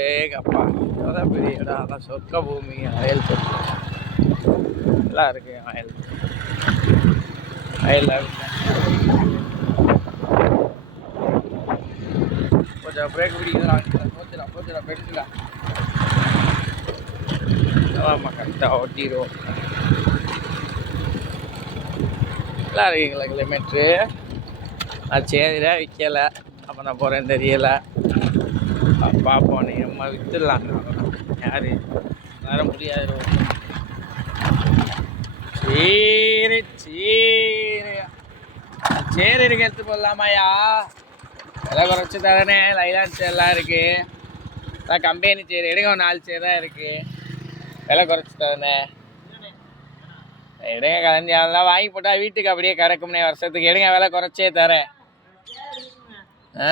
ஏகப்பா எவ்வளோ பெரிய இடம், அதான் சொர்க்க பூமி. அயல் நல்லா இருக்கு. அயல் கொஞ்சம் பிரேக் பிடிக்கிறாங்க. போச்சுடா பெருசுடா. ஆமாம், கரெக்டாக ஓட்டிடுவோம். நல்லா இருக்குங்களா கிலோமீட்ரு? நான் சரிடா விற்கலை, அப்போ நான் போகிறேன் தெரியல. பார்ப்போம். நீங்கள் அம்மா விற்றுடலாம். யார் வேற முடியாது. சரி இருக்கு, எடுத்து போடலாமாயா? விலை குறைச்சி தரேனே. லைலான் சேர்லாம் இருக்குது. அதான் கம்பெனி சேர் எடுங்க. 4 சேர் தான் இருக்குது. விலை குறைச்சி தரேனே. எடுங்க. கலந்து அதெல்லாம் வாங்கி போட்டால் வீட்டுக்கு அப்படியே கிடக்கும்னே வருஷத்துக்கு. எடுங்க, விலை குறைச்சே தரேன். ஆ